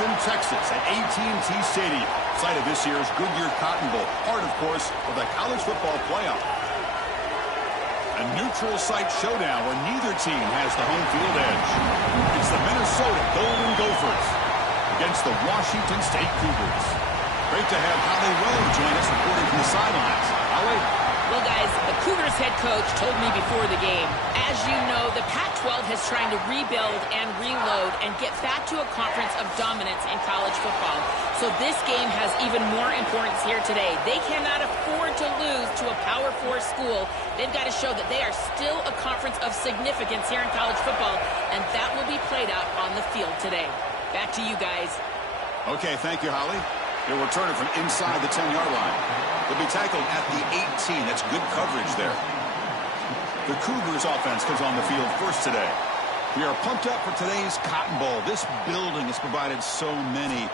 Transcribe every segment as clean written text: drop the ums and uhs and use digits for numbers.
Austin, Texas at AT&T Stadium, site of this year's Goodyear Cotton Bowl, part, of course, of the college football playoff. A neutral site showdown where neither team has the home field edge. It's the Minnesota Golden Gophers against the Washington State Cougars. Great to have Holly Rowe join us reporting from the sidelines. Holly? Well, guys, the Cougars head coach told me before the game, as you know, the Pac-12 has trying to rebuild and reload and get back to a conference of dominance in college football. So this game has even more importance here today. They cannot afford to lose to a Power 4 school. They've got to show that they are still a conference of significance here in college football, and that will be played out on the field today. Back to you guys. Okay, thank you, Holly. He'll return it from inside the 10-yard line. They'll be tackled at the 18. That's good coverage there. The Cougars offense comes on the field first today. We are pumped up for today's Cotton Bowl. This building has provided so many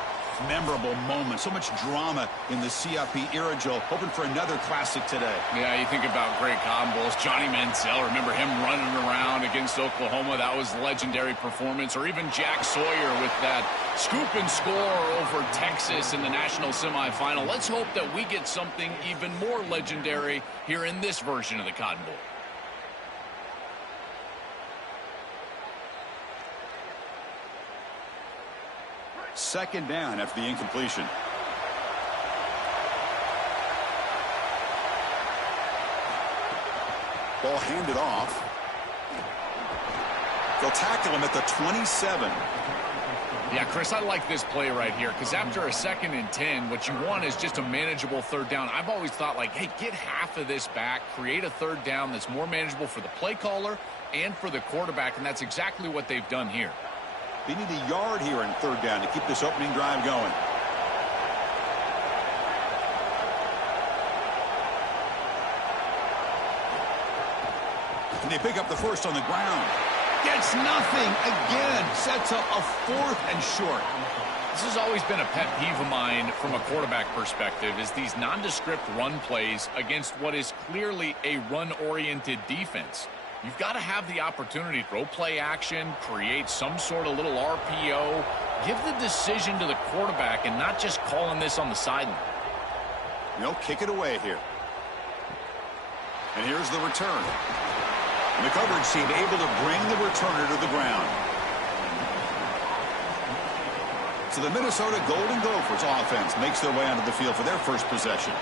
memorable moments, so much drama in the CFP era, Joe. Hoping for another classic today. Yeah, you think about great Cotton Bowls. Johnny Manziel, remember him running around against Oklahoma? That was a legendary performance. Or even Jack Sawyer with that scoop and score over Texas in the national semifinal. Let's hope that we get something even more legendary here in this version of the Cotton Bowl. Second down after the incompletion. Ball handed off. They'll tackle him at the 27. Yeah, Chris, I like this play right here because after a 2nd and 10, what you want is just a manageable third down. I've always thought, like, hey, get half of this back, create a third down that's more manageable for the play caller and for the quarterback, and that's exactly what they've done here. They need a yard here in third down to keep this opening drive going. And they pick up the first on the ground. Gets nothing again. Sets up a 4th and short. This has always been a pet peeve of mine from a quarterback perspective, is these nondescript run plays against what is clearly a run-oriented defense. You've got to have the opportunity to throw play action, create some sort of little RPO, give the decision to the quarterback and not just calling this on the sideline. They'll kick it away here. And here's the return. And the coverage team able to bring the returner to the ground. So the Minnesota Golden Gophers offense makes their way onto the field for their first possession.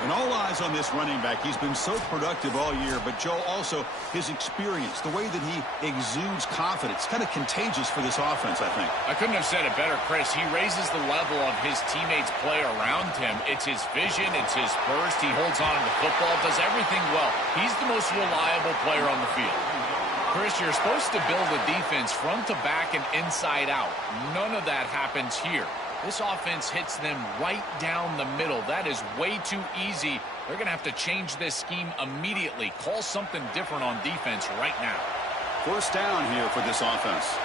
And all eyes on this running back. He's been so productive all year, but Joe, also his experience, the way that he exudes confidence, kind of contagious for this offense, I think. I couldn't have said it better, Chris. He raises the level of his teammates' play around him. It's his vision, it's his burst. He holds on to the football, does everything well. He's the most reliable player on the field. Chris, you're supposed to build a defense front to back and inside out. None of that happens here. This offense hits them right down the middle. That is way too easy. They're going to have to change this scheme immediately. Call something different on defense right now. First down here for this offense.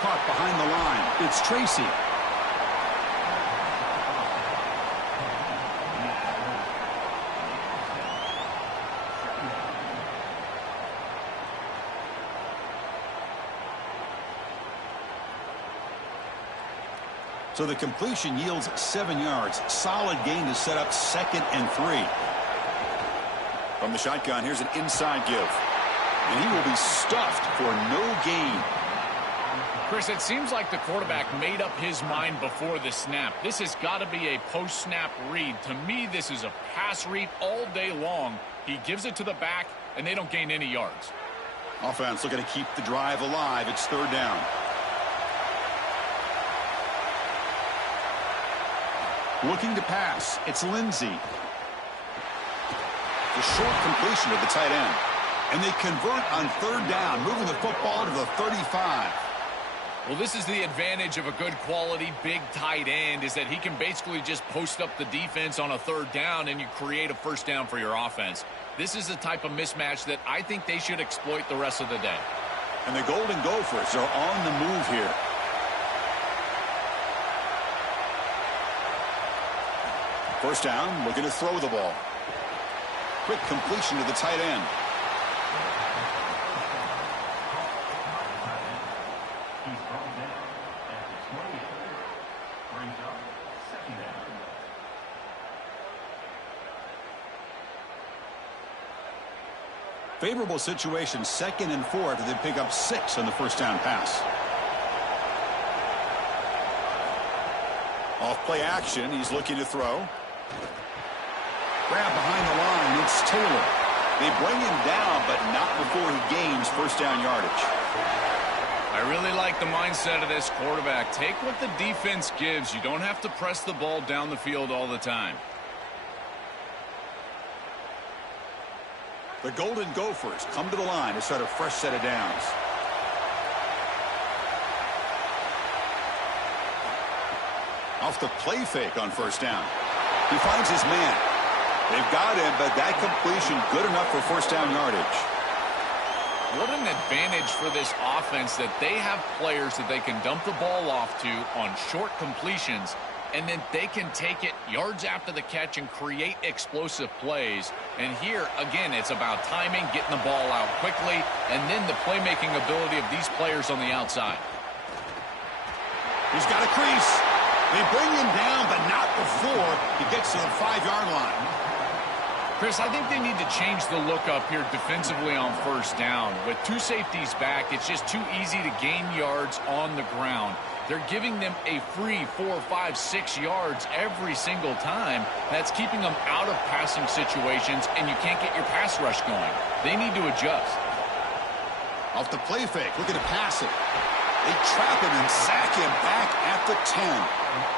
Caught behind the line. It's Tracy. So the completion yields 7 yards. Solid gain to set up 2nd and 3. From the shotgun, here's an inside give. And he will be stuffed for no gain. Chris, it seems like the quarterback made up his mind before the snap. This has got to be a post-snap read. To me, this is a pass read all day long. He gives it to the back, and they don't gain any yards. Offense looking to keep the drive alive. It's third down. Looking to pass. It's Lindsey. The short completion to the tight end. And they convert on third down, moving the football to the 35. Well, this is the advantage of a good quality big tight end, is that he can basically just post up the defense on a third down and you create a first down for your offense. This is the type of mismatch that I think they should exploit the rest of the day. And the Golden Gophers are on the move here. First down, looking to throw the ball. Quick completion to the tight end. Favorable situation, 2nd and 4 after they pick up 6 on the first down pass. Off play action, he's looking to throw. Grab behind the line, it's Taylor. They bring him down, but not before he gains first down yardage. I really like the mindset of this quarterback. Take what the defense gives. You don't have to press the ball down the field all the time. The Golden Gophers come to the line to start a fresh set of downs. Off the play fake on first down. He finds his man. They've got him, but that completion good enough for first down yardage. What an advantage for this offense that they have players that they can dump the ball off to on short completions, and then they can take it yards after the catch and create explosive plays. And here, again, it's about timing, getting the ball out quickly, and then the playmaking ability of these players on the outside. He's got a crease. They bring him down, but not before he gets to the 5-yard line. Chris, I think they need to change the look up here defensively on first down. With 2 safeties back, it's just too easy to gain yards on the ground. They're giving them a free 4, 5, 6 yards every single time. That's keeping them out of passing situations, and you can't get your pass rush going. They need to adjust. Off the play fake, looking to pass it. They trap him and sack him back at the 10.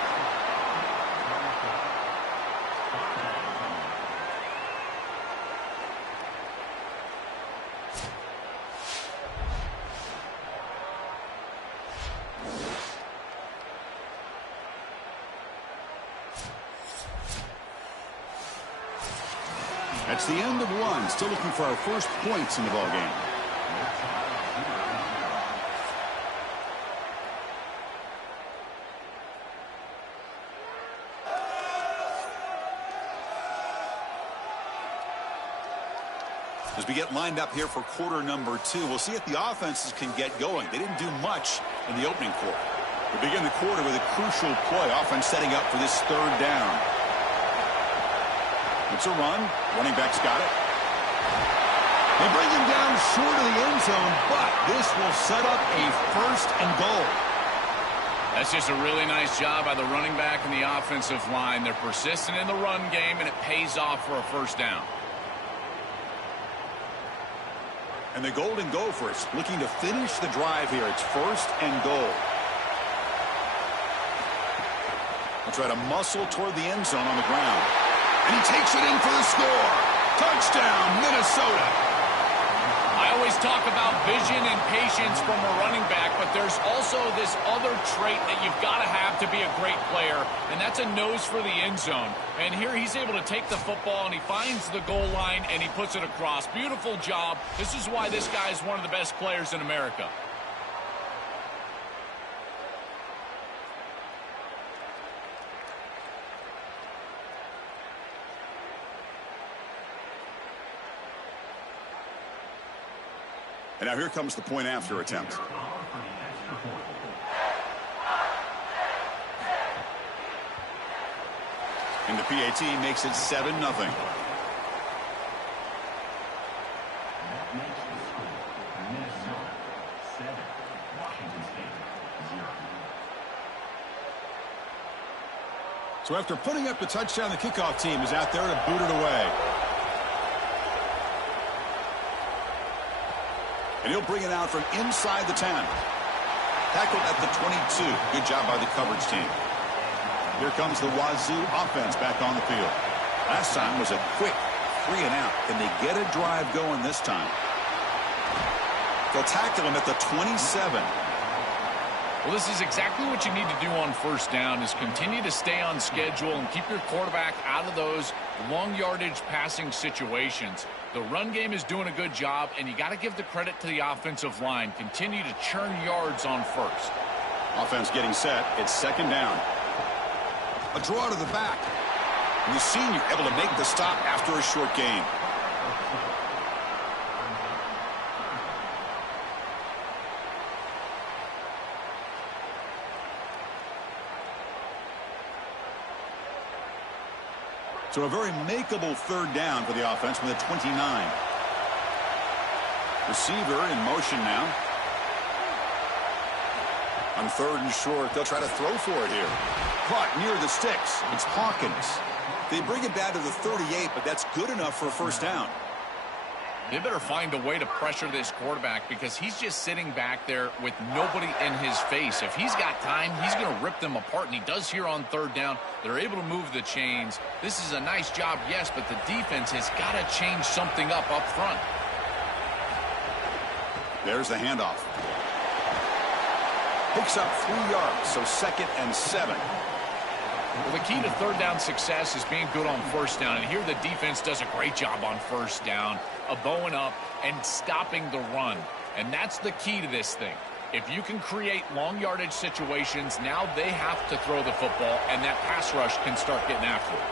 That's the end of one. Still looking for our first points in the ballgame. As we get lined up here for quarter number 2, we'll see if the offenses can get going. They didn't do much in the opening quarter. We begin the quarter with a crucial play. Offense setting up for this 3rd down. It's a run. Running back's got it. They bring him down short of the end zone, but this will set up a 1st and goal. That's just a really nice job by the running back and the offensive line. They're persistent in the run game, and it pays off for a first down. And the Golden Gophers looking to finish the drive here. It's 1st and goal. They'll try to muscle toward the end zone on the ground. And he takes it in for the score. Touchdown, Minnesota. I always talk about vision and patience from a running back, but there's also this other trait that you've got to have to be a great player, and that's a nose for the end zone. And here he's able to take the football, and he finds the goal line, and he puts it across. Beautiful job. This is why this guy is one of the best players in America. And now here comes the point after attempt. And the PAT makes it 7-0. So after putting up the touchdown, the kickoff team is out there to boot it away. And he'll bring it out from inside the 10. Tackled at the 22. Good job by the coverage team. Here comes the Wazoo offense back on the field. Last time was a quick 3 and out. Can they get a drive going this time? They'll tackle him at the 27. Well, this is exactly what you need to do on first down, is continue to stay on schedule and keep your quarterback out of those long yardage passing situations. The run game is doing a good job, and you got to give the credit to the offensive line. Continue to churn yards on first. Offense getting set. It's 2nd down. A draw to the back. And the senior able to make the stop after a short gain. So a very makeable 3rd down for the offense with a 29. Receiver in motion now. On 3rd and short, they'll try to throw for it here. Caught near the sticks. It's Hawkins. They bring it down to the 38, but that's good enough for a first down. They better find a way to pressure this quarterback because he's just sitting back there with nobody in his face. If he's got time, he's going to rip them apart, and he does here on 3rd down. They're able to move the chains. This is a nice job, yes, but the defense has got to change something up front. There's the handoff. Picks up 3 yards, so 2nd and 7. Well, the key to 3rd down success is being good on 1st down, and here the defense does a great job on 1st down of bowing up and stopping the run, and that's the key to this thing. If you can create long yardage situations, now they have to throw the football, and that pass rush can start getting after it.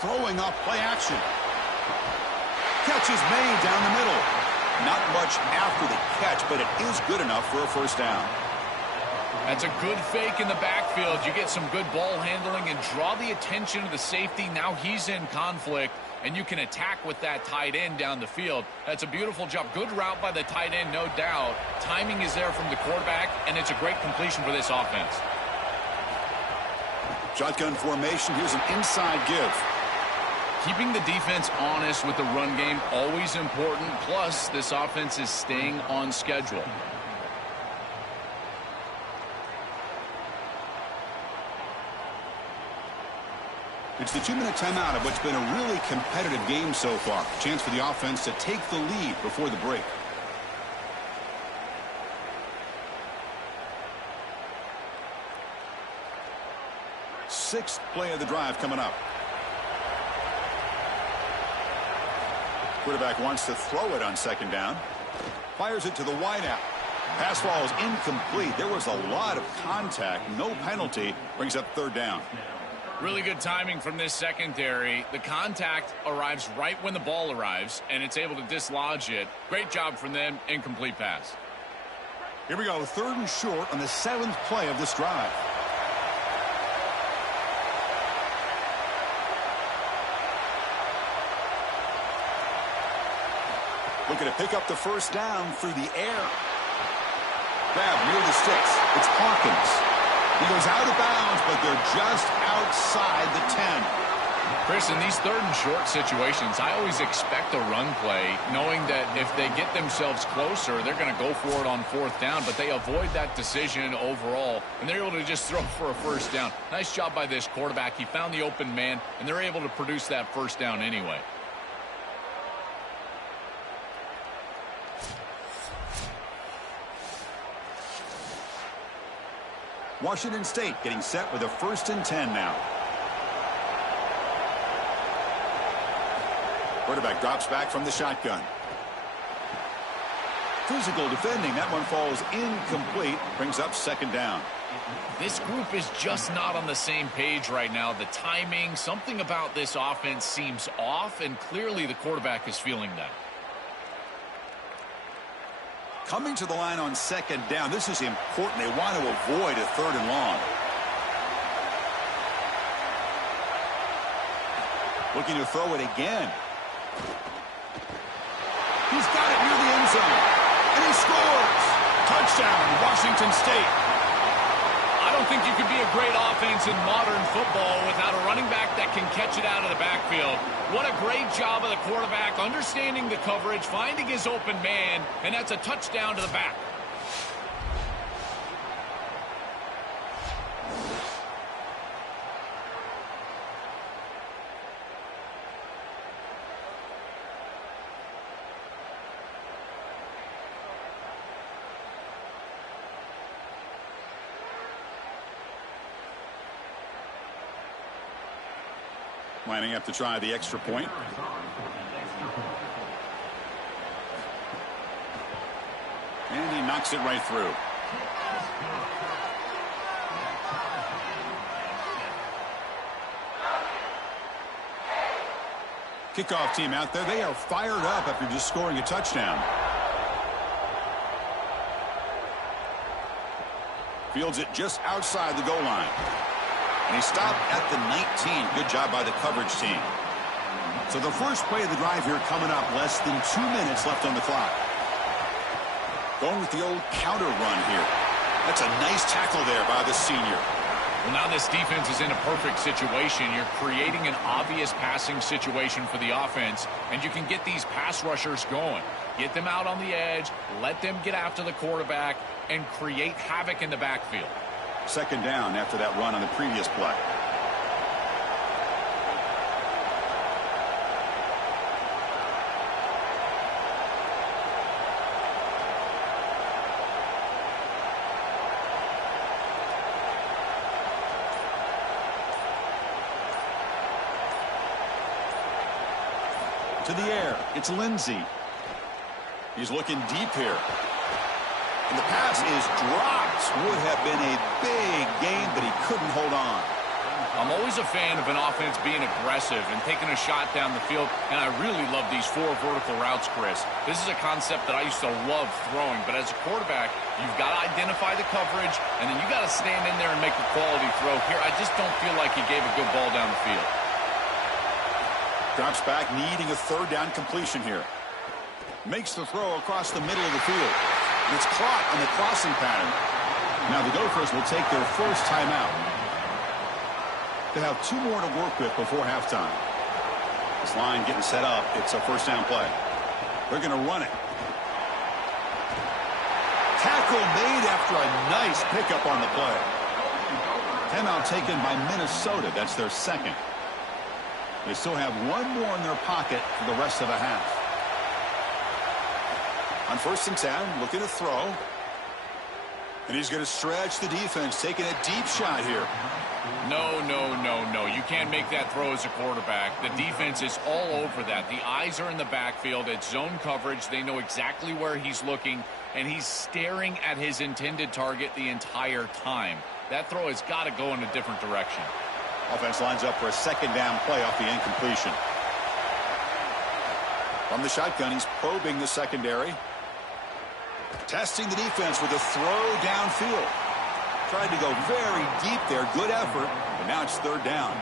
Throwing up play action. Catch is made down the middle. Not much after the catch, but it is good enough for a first down. That's a good fake in the backfield. You get some good ball handling and draw the attention of the safety. Now he's in conflict, and you can attack with that tight end down the field. That's a beautiful job. Good route by the tight end, no doubt. Timing is there from the quarterback, and it's a great completion for this offense. Shotgun formation. Here's an inside give. Keeping the defense honest with the run game, always important. Plus, this offense is staying on schedule. It's the 2-minute timeout of what's been a really competitive game so far. Chance for the offense to take the lead before the break. Sixth play of the drive coming up. Quarterback wants to throw it on 2nd down. Fires it to the wideout. Pass falls incomplete. There was a lot of contact. No penalty. Brings up 3rd down. Really good timing from this secondary. The contact arrives right when the ball arrives, and it's able to dislodge it. Great job from them. Incomplete pass. Here we go. 3rd and short on the 7th play of this drive. Looking to pick up the first down through the air. Grab near the sticks. It's Hawkins. He goes out of bounds, but they're just outside the 10. Chris, in these 3rd and short situations, I always expect a run play, knowing that if they get themselves closer, they're going to go for it on 4th down, but they avoid that decision overall, and they're able to just throw for a first down. Nice job by this quarterback. He found the open man, and they're able to produce that first down anyway. Washington State getting set with a 1st and 10 now. Quarterback drops back from the shotgun. Physical defending. That one falls incomplete. Brings up 2nd down. This group is just not on the same page right now. The timing, something about this offense seems off, and clearly the quarterback is feeling that. Coming to the line on 2nd down. This is important. They want to avoid a 3rd and long. Looking to throw it again. He's got it near the end zone. And he scores. Touchdown, Washington State. I don't think you could be a great offense in modern football without a running back that can catch it out of the backfield. What a great job of the quarterback, understanding the coverage, finding his open man, and that's a touchdown to the back. Lining up to try the extra point. And he knocks it right through. Kickoff team out there. They are fired up after just scoring a touchdown. Fields it just outside the goal line. And he stopped at the 19. Good job by the coverage team. So the first play of the drive here coming up, less than 2 minutes left on the clock. Going with the old counter run here. That's a nice tackle there by the senior. Well, now this defense is in a perfect situation. You're creating an obvious passing situation for the offense, and you can get these pass rushers going. Get them out on the edge, let them get after the quarterback, and create havoc in the backfield. Second down after that run on the previous play. To the air, it's Lindsey. He's looking deep here. And the pass is dropped. Would have been a big gain, but he couldn't hold on. I'm always a fan of an offense being aggressive and taking a shot down the field, and I really love these 4 vertical routes, Chris. This is a concept that I used to love throwing, but as a quarterback, you've got to identify the coverage, and then you got to stand in there and make a quality throw. Here, I just don't feel like he gave a good ball down the field. Drops back, needing a third down completion here. Makes the throw across the middle of the field. And it's caught on the crossing pattern. Now the Gophers will take their first timeout. They have 2 more to work with before halftime. This line getting set up. It's a first down play. They're going to run it. Tackle made after a nice pickup on the play. Timeout taken by Minnesota. That's their second. They still have 1 more in their pocket for the rest of the half. On 1st and 10, looking to throw. And he's going to stretch the defense, taking a deep shot here. No, no, no, no. You can't make that throw as a quarterback. The defense is all over that. The eyes are in the backfield. It's zone coverage. They know exactly where he's looking, and he's staring at his intended target the entire time. That throw has got to go in a different direction. Offense lines up for a second down play off the incompletion. From the shotgun, he's probing the secondary. Testing the defense with a throw downfield. Tried to go very deep there. Good effort, but now it's third down.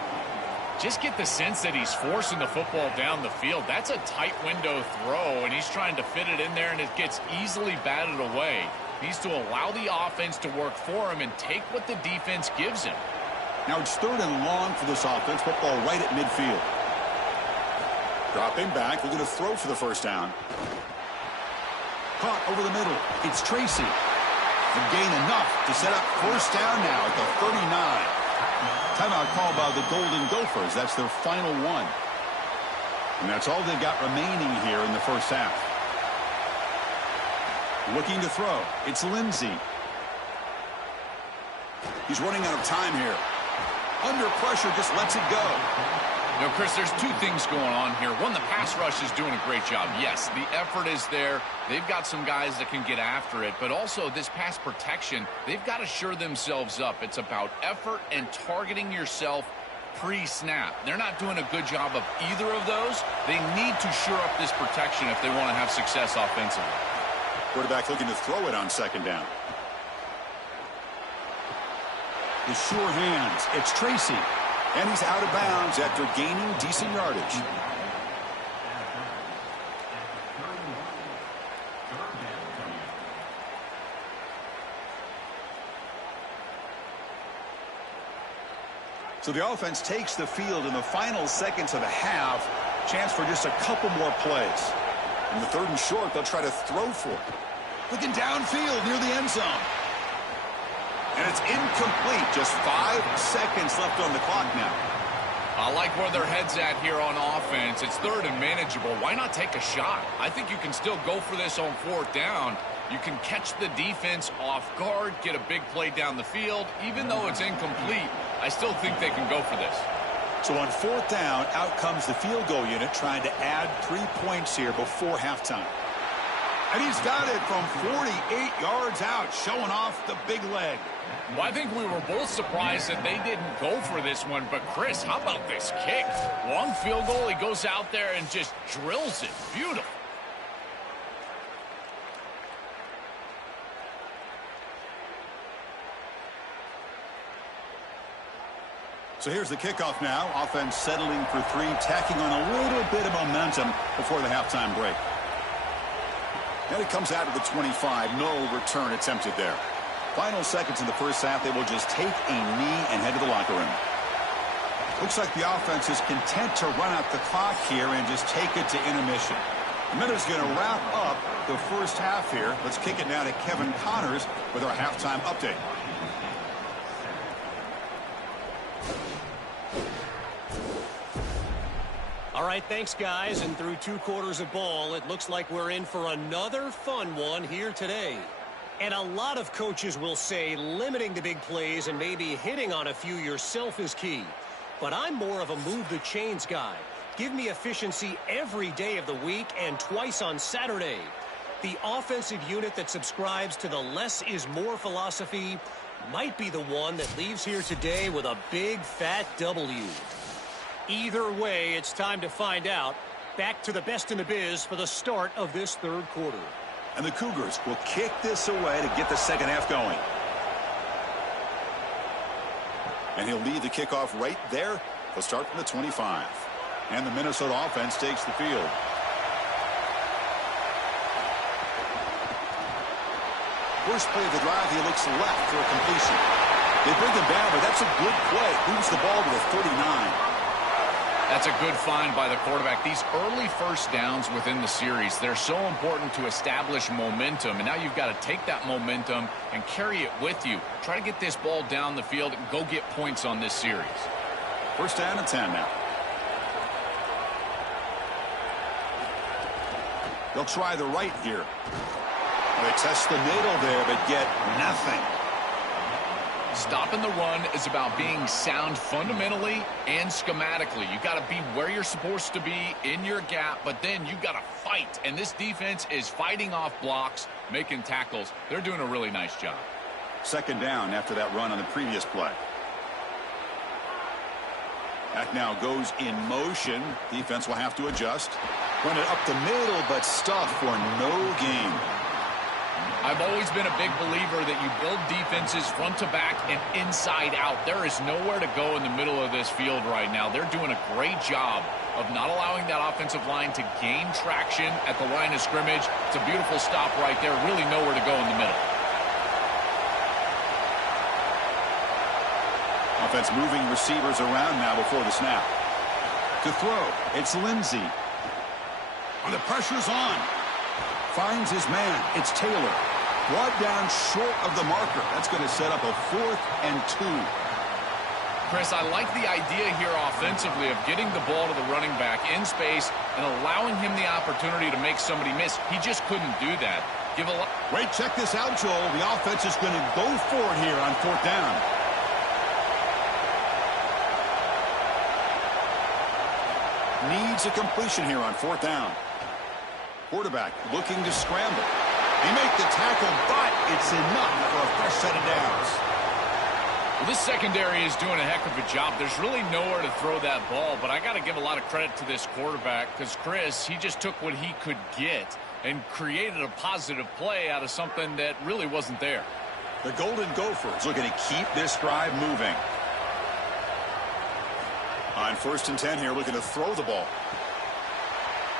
Just get the sense that he's forcing the football down the field. That's a tight window throw, and he's trying to fit it in there, and it gets easily batted away. He needs to allow the offense to work for him and take what the defense gives him. Now it's third and long for this offense. Football right at midfield. Dropping back. We're going to throw for the first down. Caught over the middle. It's Tracy. And gain enough to set up first down now at the 39. Timeout called by the Golden Gophers. That's their final one. And that's all they've got remaining here in the first half. Looking to throw. It's Lindsey. He's running out of time here. Under pressure, just lets it go. Now, Chris, there's 2 things going on here. One, the pass rush is doing a great job. Yes, the effort is there. They've got some guys that can get after it. But also, this pass protection, they've got to shore themselves up. It's about effort and targeting yourself pre-snap. They're not doing a good job of either of those. They need to shore up this protection if they want to have success offensively. Quarterback looking to throw it on second down. The sure hands. It's Tracy. And he's out of bounds after gaining decent yardage. So the offense takes the field in the final seconds of the half. Chance for just a couple more plays. In the third and short, they'll try to throw for it. Looking downfield near the end zone. And it's incomplete. Just 5 seconds left on the clock now. I like where their head's at here on offense. It's third and manageable. Why not take a shot? I think you can still go for this on 4th down. You can catch the defense off guard, get a big play down the field. Even though it's incomplete, I still think they can go for this. So on 4th down, out comes the field goal unit trying to add 3 points here before halftime. And he's got it from 48 yards out, showing off the big leg. Well, I think we were both surprised that they didn't go for this one. But, Chris, how about this kick? Long field goal, he goes out there and just drills it. Beautiful. So here's the kickoff now. Offense settling for 3, tacking on a little bit of momentum before the halftime break. And it comes out of the 25. No return attempted there. Final seconds in the first half. They will just take a knee and head to the locker room. Looks like the offense is content to run out the clock here and just take it to intermission. The Minute's going to wrap up the first half here. Let's kick it now to Kevin Connors with our halftime update. All right, thanks, guys. And through 2 quarters of ball, it looks like we're in for another fun one here today. And a lot of coaches will say limiting the big plays and maybe hitting on a few yourself is key. But I'm more of a move the chains guy. Give me efficiency every day of the week and twice on Saturday. The offensive unit that subscribes to the less is more philosophy might be the one that leaves here today with a big fat W. Either way, it's time to find out. Back to the best in the biz for the start of this third quarter. And the Cougars will kick this away to get the second half going. And he'll lead the kickoff right there. They'll start from the 25. And the Minnesota offense takes the field. First play of the drive, he looks left for a completion. They bring him down, but that's a good play. Moves the ball to the 39. That's a good find by the quarterback. These early first downs within the series, they're so important to establish momentum. And now you've got to take that momentum and carry it with you. Try to get this ball down the field and go get points on this series. First down and 10 now. They'll try the right here. They test the middle there, but get nothing. Stopping the run is about being sound fundamentally and schematically. You got to be where you're supposed to be in your gap, but then you got to fight. And this defense is fighting off blocks, making tackles. They're doing a really nice job. Second down after that run on the previous play. That now goes in motion. Defense will have to adjust. Run it up the middle, but stuff for no gain. I've always been a big believer that you build defenses front to back and inside out. There is nowhere to go in the middle of this field right now. They're doing a great job of not allowing that offensive line to gain traction at the line of scrimmage. It's a beautiful stop right there. Really nowhere to go in the middle. Offense moving receivers around now before the snap. To throw, it's Lindsey. And the pressure's on. Finds his man. It's Taylor. Brought down short of the marker. That's going to set up a 4th and 2. Chris, I like the idea here offensively of getting the ball to the running back in space and allowing him the opportunity to make somebody miss. He just couldn't do that. Wait, check this out, Joel. The offense is going to go for it here on 4th down. Needs a completion here on 4th down. Quarterback looking to scramble. He made the tackle, but it's enough for a fresh set of downs. Well, this secondary is doing a heck of a job. There's really nowhere to throw that ball, but I got to give a lot of credit to this quarterback because, Chris, he just took what he could get and created a positive play out of something that really wasn't there. The Golden Gophers looking to keep this drive moving. On 1st and 10 here, looking to throw the ball.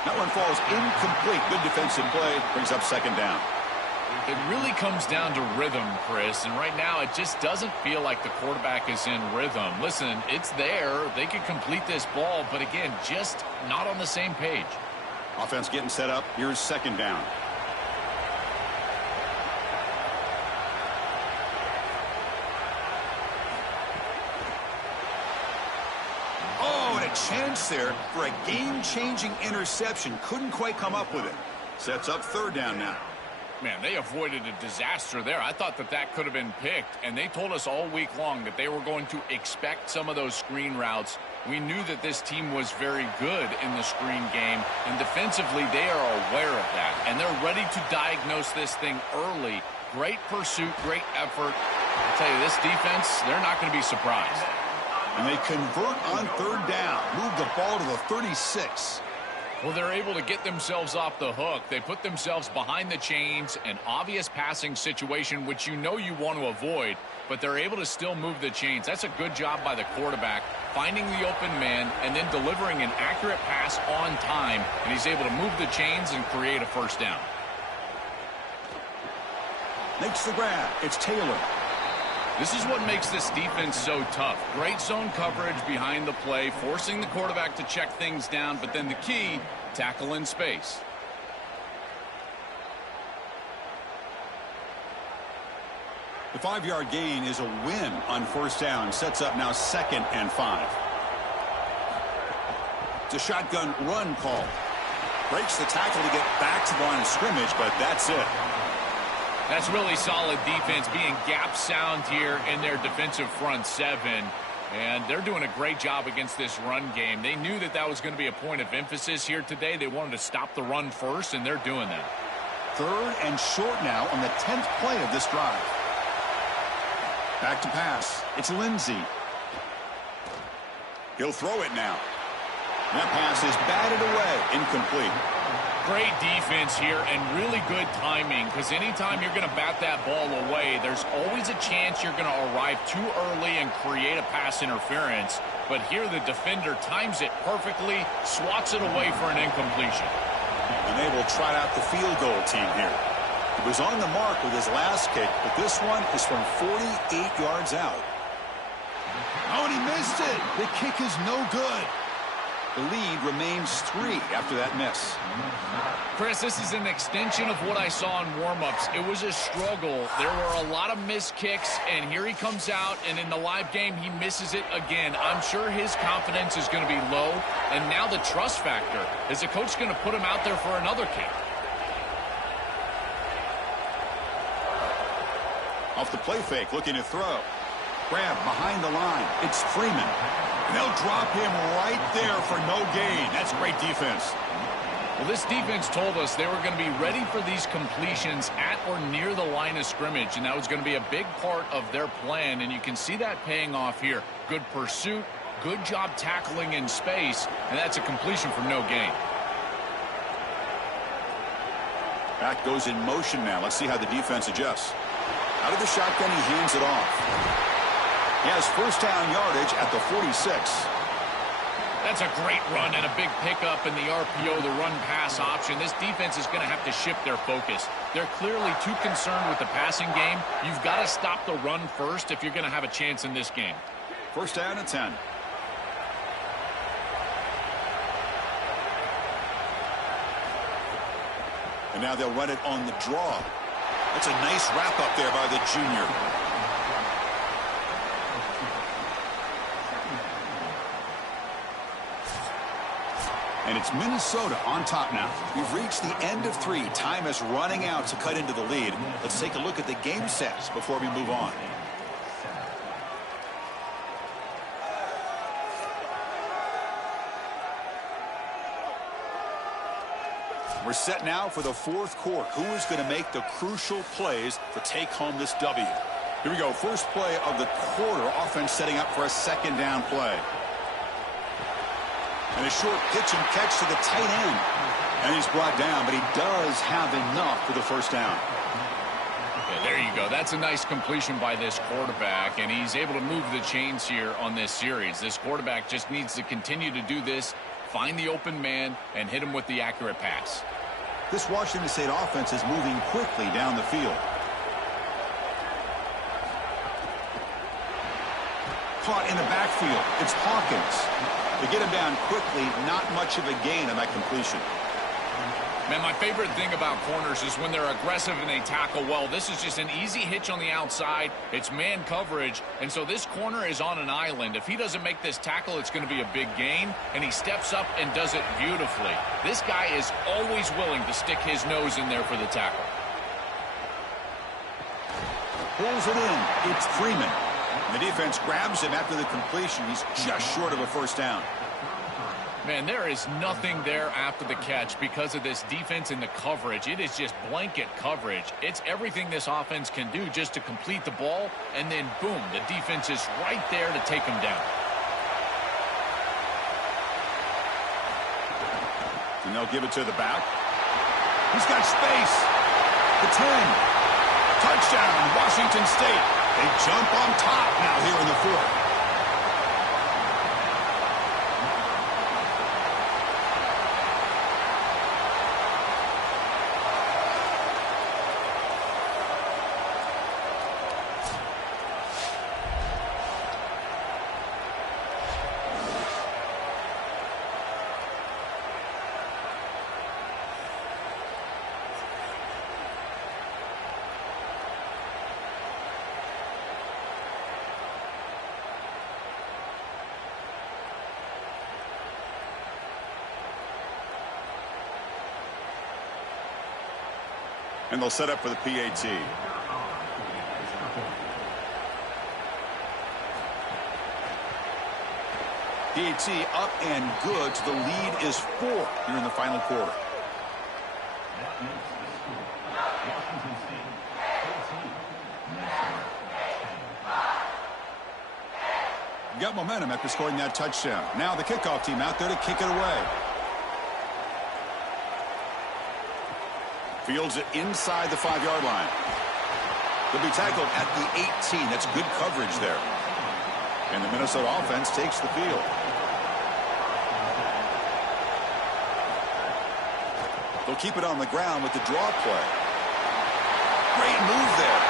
That one falls incomplete. Good defensive play. Brings up 2nd down. It really comes down to rhythm, Chris. And right now, it just doesn't feel like the quarterback is in rhythm. Listen, it's there. They could complete this ball, but again, just not on the same page. Offense getting set up. Here's 2nd down. Chance there for a game-changing interception. Couldn't quite come up with it. Sets up 3rd down now. Man, they avoided a disaster there. I thought that could have been picked, and they told us all week long that they were going to expect some of those screen routes. We knew that this team was very good in the screen game, and defensively they are aware of that, and they're ready to diagnose this thing early. Great pursuit, great effort. I'll tell you, this defense, they're not going to be surprised. And they convert on 3rd down. Move the ball to the 36. Well, they're able to get themselves off the hook. They put themselves behind the chains, an obvious passing situation, which you know you want to avoid, but they're able to still move the chains. That's a good job by the quarterback finding the open man, and then delivering an accurate pass on time, and he's able to move the chains and create a first down. Makes the grab. It's Taylor. This is what makes this defense so tough. Great zone coverage behind the play, forcing the quarterback to check things down, but then the key, tackle in space. The 5-yard gain is a win on first down. Sets up now 2nd and 5. It's a shotgun run call. Breaks the tackle to get back to the line of scrimmage, but that's it. That's really solid defense, being gap sound here in their defensive front 7. And they're doing a great job against this run game. They knew that that was going to be a point of emphasis here today. They wanted to stop the run first, and they're doing that. 3rd and short now on the 10th play of this drive. Back to pass. It's Lindsey. He'll throw it now. That pass is batted away. Incomplete. Great defense here and really good timing, because anytime you're going to bat that ball away, there's always a chance you're going to arrive too early and create a pass interference. But here the defender times it perfectly, swats it away for an incompletion. And they will trot out the field goal team here. He was on the mark with his last kick, but this one is from 48 yards out. Oh, and he missed it. The kick is no good. The lead remains 3 after that miss. Chris, this is an extension of what I saw in warm-ups. It was a struggle. There were a lot of missed kicks, and here he comes out, and in the live game, he misses it again. I'm sure his confidence is going to be low, and now the trust factor. Is the coach going to put him out there for another kick? Off the play fake, looking to throw. Grab behind the line. It's Freeman. And they'll drop him right there for no gain. That's great defense. Well, this defense told us they were going to be ready for these completions at or near the line of scrimmage, and that was going to be a big part of their plan, and you can see that paying off here. Good pursuit, good job tackling in space, and that's a completion for no gain. Back goes in motion now. Let's see how the defense adjusts. Out of the shotgun, he hands it off. He has first down yardage at the 46. That's a great run and a big pickup in the RPO, the run-pass option. This defense is going to have to shift their focus. They're clearly too concerned with the passing game. You've got to stop the run first if you're going to have a chance in this game. First down at 10. And now they'll run it on the draw. That's a nice wrap-up there by the junior. And it's Minnesota on top now. We've reached the end of 3. Time is running out to cut into the lead. Let's take a look at the game sets before we move on. We're set now for the 4th quarter. Who is going to make the crucial plays to take home this W? Here we go. First play of the quarter. Offense setting up for a 2nd down play. And a short pitch and catch to the tight end. And he's brought down, but he does have enough for the first down. Yeah, there you go. That's a nice completion by this quarterback, and he's able to move the chains here on this series. This quarterback just needs to continue to do this, find the open man, and hit him with the accurate pass. This Washington State offense is moving quickly down the field. Caught in the backfield. It's Hawkins. They get him down quickly. Not much of a gain on that completion. Man, my favorite thing about corners is when they're aggressive and they tackle well. This is just an easy hitch on the outside. It's man coverage, and so this corner is on an island. If he doesn't make this tackle, it's going to be a big gain, and he steps up and does it beautifully. This guy is always willing to stick his nose in there for the tackle. Pulls it in. It's Freeman. The defense grabs him after the completion. He's just short of a first down. Man, there is nothing there after the catch because of this defense and the coverage. It is just blanket coverage. It's everything this offense can do just to complete the ball, and then, boom, the defense is right there to take him down. And they'll give it to the back. He's got space. The 10. Touchdown, Washington State. They jump on top now here in the 4th. And they'll set up for the PAT. PAT up and good. The lead is 4 here in the final quarter. Got momentum after scoring that touchdown. Now the kickoff team out there to kick it away. Fields it inside the 5-yard line. They'll be tackled at the 18. That's good coverage there. And the Minnesota offense takes the field. They'll keep it on the ground with the draw play. Great move there.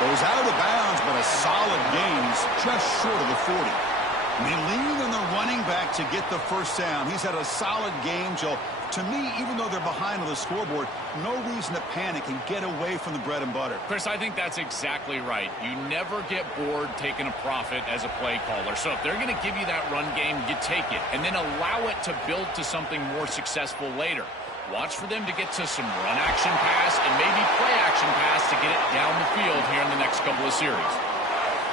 Goes out of bounds, but a solid gain. He's just short of the 40. And they lean on the running back to get the first down. He's had a solid game, Joe. To me, even though they're behind on the scoreboard, no reason to panic and get away from the bread and butter. Chris, I think that's exactly right. You never get bored taking a profit as a play caller. So if they're going to give you that run game, you take it. And then allow it to build to something more successful later. Watch for them to get to some run action pass and maybe play action pass to get it down the field here in the next couple of series.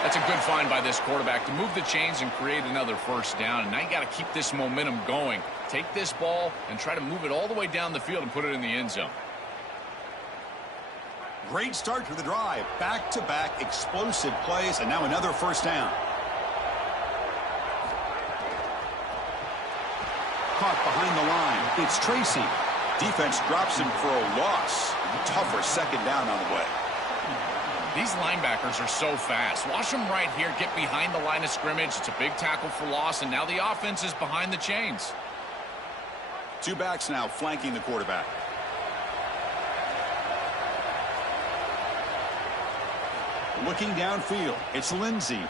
That's a good find by this quarterback to move the chains and create another first down. And now you got to keep this momentum going. Take this ball and try to move it all the way down the field and put it in the end zone. Great start to the drive. Back-to-back explosive plays, and now another first down. Caught behind the line. It's Tracy. Defense drops him for a loss. Tougher second down on the way. These linebackers are so fast. Watch them right here get behind the line of scrimmage. It's a big tackle for loss, and now the offense is behind the chains. 2 backs now flanking the quarterback. Looking downfield, it's Lindsey.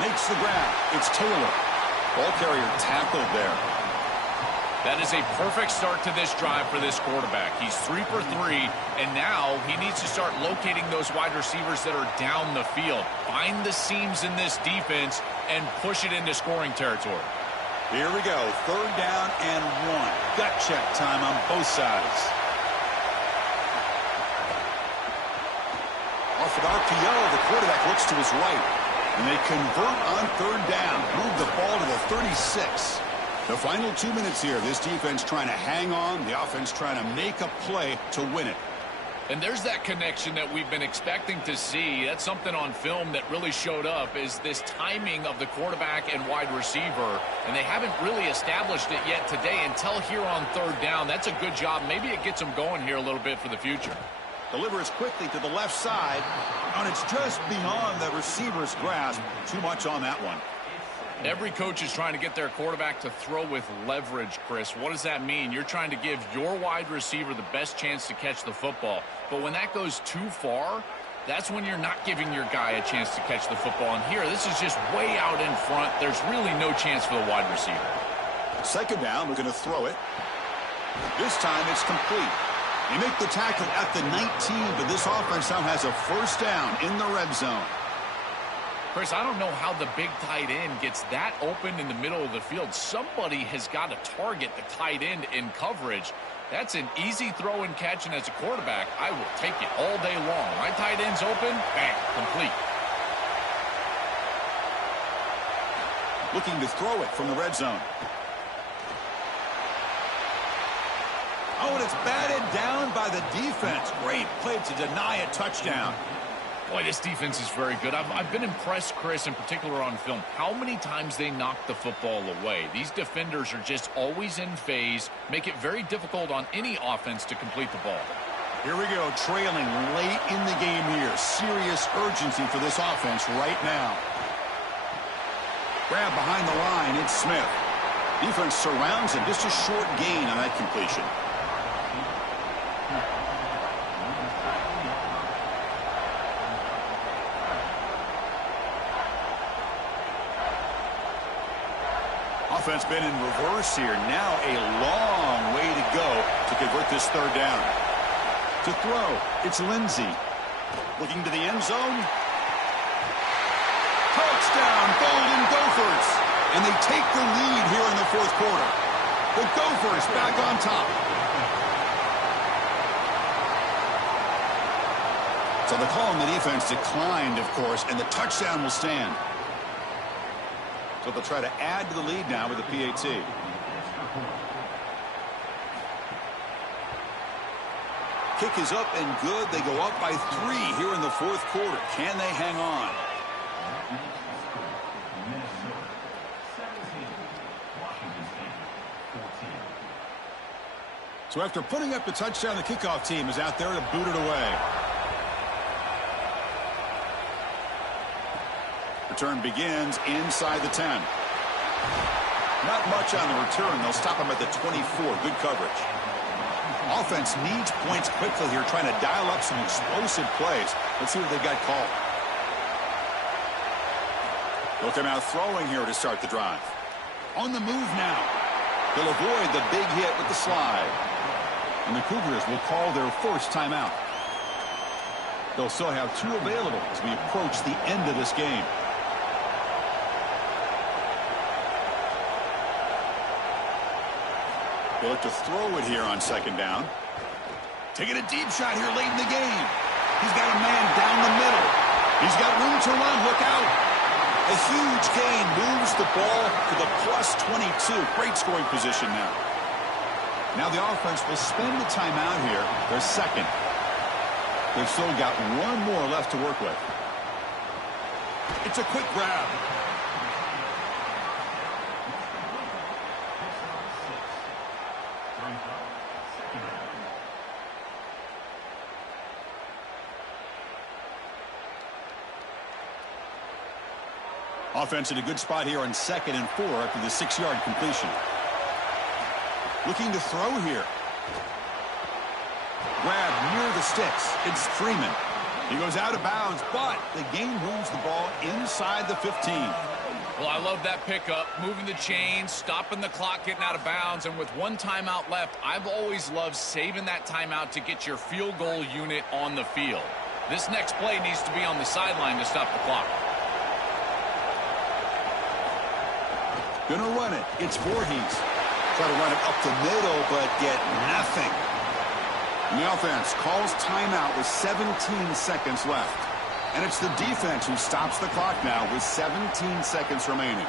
Makes the grab. It's Taylor. Ball carrier tackled there. That is a perfect start to this drive for this quarterback. He's 3 for 3, and now he needs to start locating those wide receivers that are down the field. Find the seams in this defense and push it into scoring territory. Here we go. 3rd down and 1. Gut check time on both sides. Off an RPO, the quarterback looks to his right. And they convert on 3rd down. Move the ball to the 36. The final 2 minutes here. This defense trying to hang on. The offense trying to make a play to win it. And there's that connection that we've been expecting to see. That's something on film that really showed up, is this timing of the quarterback and wide receiver. And they haven't really established it yet today until here on 3rd down. That's a good job. Maybe it gets them going here a little bit for the future. Delivers quickly to the left side. And it's just beyond the receiver's grasp. Too much on that one. Every coach is trying to get their quarterback to throw with leverage, Chris. What does that mean? You're trying to give your wide receiver the best chance to catch the football. But when that goes too far, that's when you're not giving your guy a chance to catch the football. And here, this is just way out in front. There's really no chance for the wide receiver. 2nd down, we're going to throw it. This time it's complete. They make the tackle at the 19, but this offense now has a first down in the red zone. Chris, I don't know how the big tight end gets that open in the middle of the field. Somebody has got to target the tight end in coverage. That's an easy throw and catch, and as a quarterback, I will take it all day long. My tight end's open, bang, complete. Looking to throw it from the red zone. Oh, and it's batted down by the defense. Great play to deny a touchdown. Boy, this defense is very good. I've been impressed, Chris, in particular on film, how many times they knock the football away. These defenders are just always in phase, make it very difficult on any offense to complete the ball. Here we go, trailing late in the game here. Serious urgency for this offense right now. Grab behind the line, it's Smith. Defense surrounds him, just a short gain on that completion. Offense been in reverse here. Now a long way to go to convert this 3rd down. To throw, it's Lindsey. Looking to the end zone. Touchdown, Golden Gophers. And they take the lead here in the 4th quarter. The Gophers back on top. So the call on the defense declined, of course, and the touchdown will stand. So they'll try to add to the lead now with the PAT. Kick is up and good. They go up by 3 here in the fourth quarter. Can they hang on? So after putting up the touchdown, the kickoff team is out there to boot it away. Return begins inside the 10. Not much on the return. They'll stop him at the 24. Good coverage. Offense needs points quickly here, trying to dial up some explosive plays. Let's see what they've got called. They'll come out throwing here to start the drive. On the move now. They'll avoid the big hit with the slide. And the Cougars will call their first timeout. They'll still have 2 available as we approach the end of this game. They look to throw it here on second down. Taking a deep shot here late in the game. He's got a man down the middle. He's got room to run. Look out. A huge gain moves the ball to the plus 22. Great scoring position now. Now the offense will spend the timeout here, their second. They've still got 1 more left to work with. It's a quick grab. Offense in a good spot here on 2nd and 4 after the 6-yard completion. Looking to throw here. Grab near the sticks. It's Freeman. He goes out of bounds, but the game moves the ball inside the 15. Well, I love that pickup, moving the chains, stopping the clock, getting out of bounds, and with 1 timeout left, I've always loved saving that timeout to get your field goal unit on the field. This next play needs to be on the sideline to stop the clock. Gonna run it. It's Voorhees. Try to run it up the middle, but get nothing. And the offense calls timeout with 17 seconds left. And it's the defense who stops the clock now with 17 seconds remaining.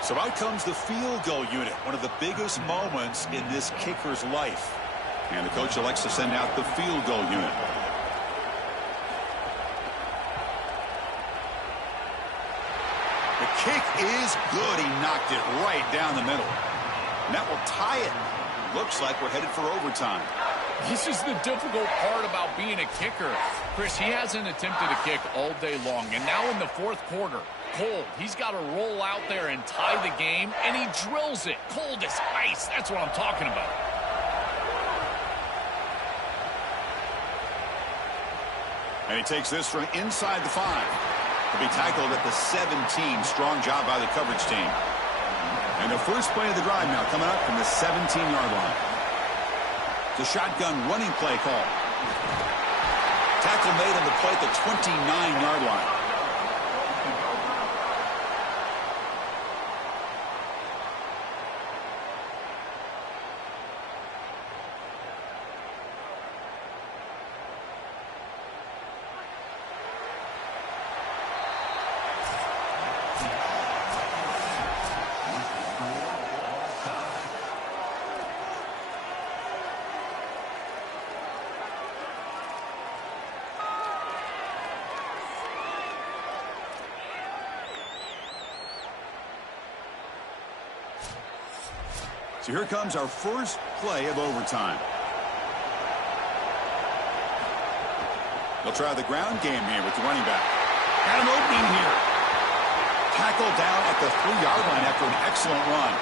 So out comes the field goal unit, one of the biggest moments in this kicker's life. And the coach elects to send out the field goal unit. The kick is good. He knocked it right down the middle. And that will tie it. Looks like we're headed for overtime. This is the difficult part about being a kicker. Chris, he hasn't attempted a kick all day long. And now in the fourth quarter, cold. He's got to roll out there and tie the game, and he drills it. Cold as ice. That's what I'm talking about. And he takes this from inside the 5. To be tackled at the 17. Strong job by the coverage team. And the first play of the drive now coming up from the 17-yard line. The shotgun running play call. Tackle made on the play at the 29-yard line. So here comes our first play of overtime. They'll try the ground game here with the running back. Got an opening here. Tackle down at the 3-yard line after an excellent run.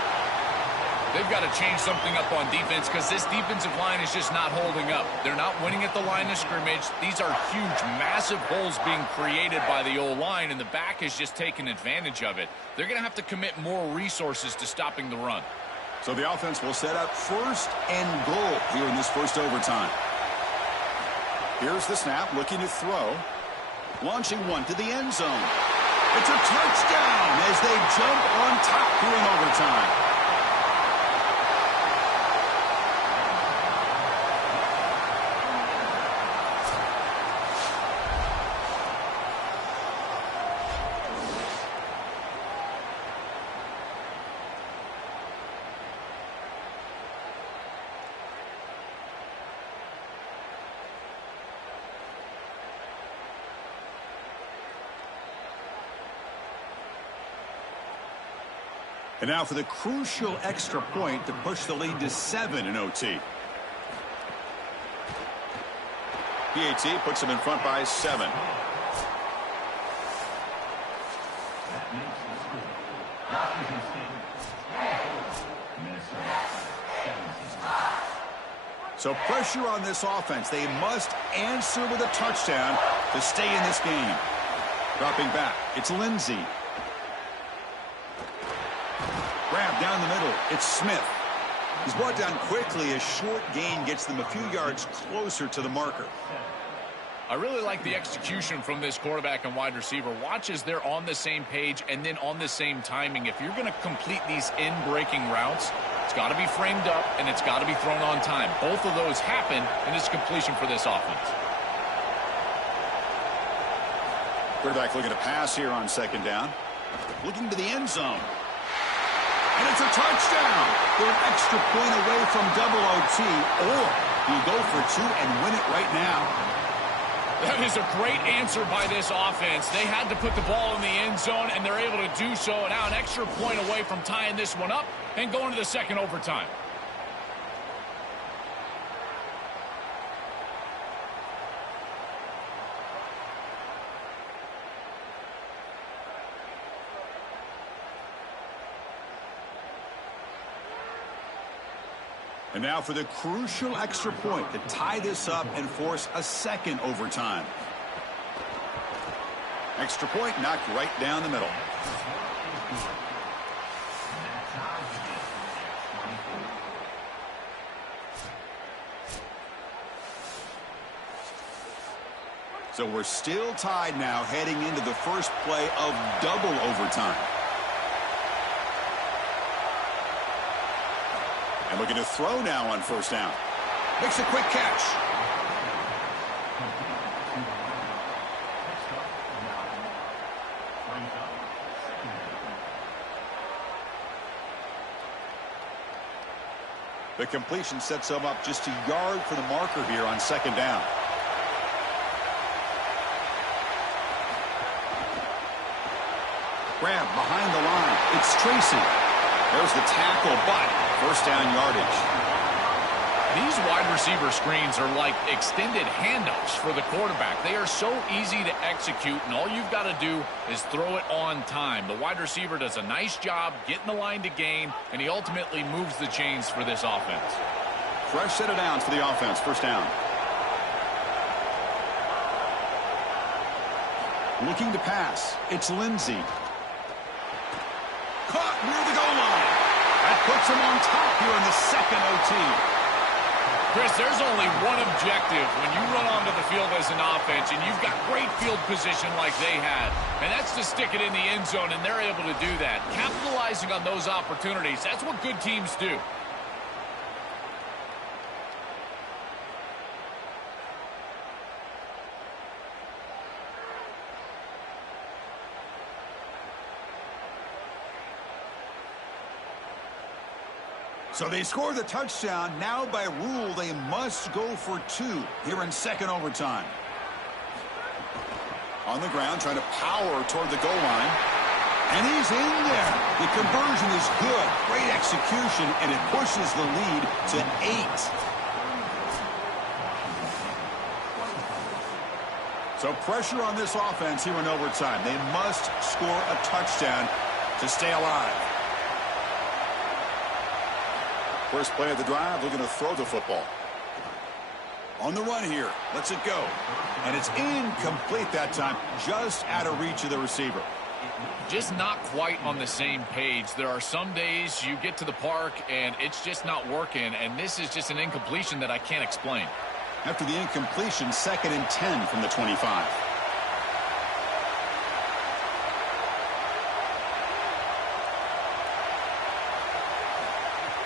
They've got to change something up on defense because this defensive line is just not holding up. They're not winning at the line of scrimmage. These are huge, massive holes being created by the O-line, and the back is just taking advantage of it. They're going to have to commit more resources to stopping the run. So the offense will set up 1st and goal here in this first overtime. Here's the snap, looking to throw. Launching one to the end zone. It's a touchdown as they jump on top here in overtime. And now for the crucial extra point to push the lead to 7 in OT. PAT puts them in front by 7. So pressure on this offense. They must answer with a touchdown to stay in this game. Dropping back, it's Lindsey. Grab down the middle, it's Smith. He's brought down quickly. A short gain gets them a few yards closer to the marker. I really like the execution from this quarterback and wide receiver. Watch as they're on the same page and then on the same timing. If you're going to complete these in-breaking routes, it's got to be framed up and it's got to be thrown on time. Both of those happen in this completion for this offense. Quarterback looking to pass here on second down. Looking to the end zone. And it's a touchdown. They're an extra point away from double OT. Or you go for 2 and win it right now. That is a great answer by this offense. They had to put the ball in the end zone, and they're able to do so. Now an extra point away from tying this one up and going to the second overtime. And now for the crucial extra point to tie this up and force a second overtime. Extra point knocked right down the middle. So we're still tied now heading into the first play of double overtime. And looking to throw now on first down. Makes a quick catch. The completion sets him up just a yard for the marker here on second down. Grab behind the line. It's Tracy. There's the tackle, but first down yardage. These wide receiver screens are like extended handoffs for the quarterback. They are so easy to execute, and all you've got to do is throw it on time. The wide receiver does a nice job getting the line to gain, and he ultimately moves the chains for this offense. Fresh set of downs for the offense. First down. Looking to pass. It's Lindsey. Caught near the goal line. That puts him on top here in the second OT. Chris, there's only one objective when you run onto the field as an offense and you've got great field position like they had, and that's to stick it in the end zone, and they're able to do that. Capitalizing on those opportunities, that's what good teams do. So they score the touchdown. Now by rule, they must go for 2 here in second overtime. On the ground, trying to power toward the goal line. And he's in there. The conversion is good. Great execution, and it pushes the lead to 8. So pressure on this offense here in overtime. They must score a touchdown to stay alive. First play of the drive, looking to throw the football. On the run here, lets it go. And it's incomplete that time, just out of reach of the receiver. Just not quite on the same page. There are some days you get to the park and it's just not working, and this is just an incompletion that I can't explain. After the incompletion, 2nd and 10 from the 25.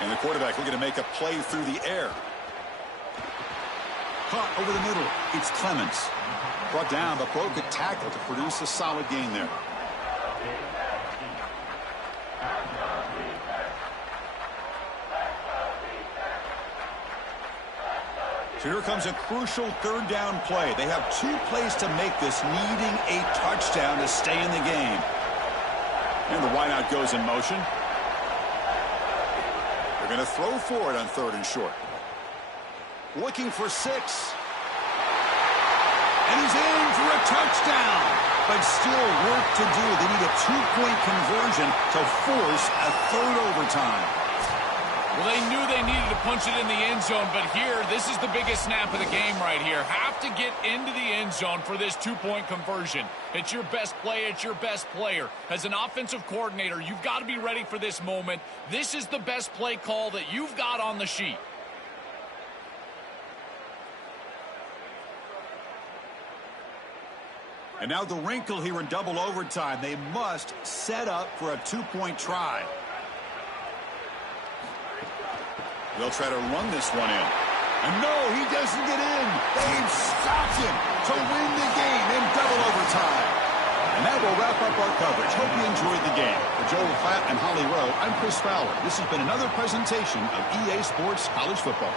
And the quarterback looking to make a play through the air. Caught over the middle. It's Clements. Brought down, but broke a tackle to produce a solid gain there. So here comes a crucial third down play. They have 2 plays to make this, needing a touchdown to stay in the game. And the wideout goes in motion. They're going to throw for it on 3rd and short. Looking for 6. And he's in for a touchdown. But still work to do. They need a 2-point conversion to force a 3rd overtime. Well, they knew they needed to punch it in the end zone, but here, this is the biggest snap of the game right here. Have to get into the end zone for this 2-point conversion. It's your best play. It's your best player. As an offensive coordinator, you've got to be ready for this moment. This is the best play call that you've got on the sheet. And now the wrinkle here in double overtime. They must set up for a 2-point try. They'll try to run this one in. And no, he doesn't get in. They've stopped him to win the game in double overtime. And that will wrap up our coverage. Hope you enjoyed the game. For Joel Klatt and Holly Rowe, I'm Chris Fowler. This has been another presentation of EA Sports College Football.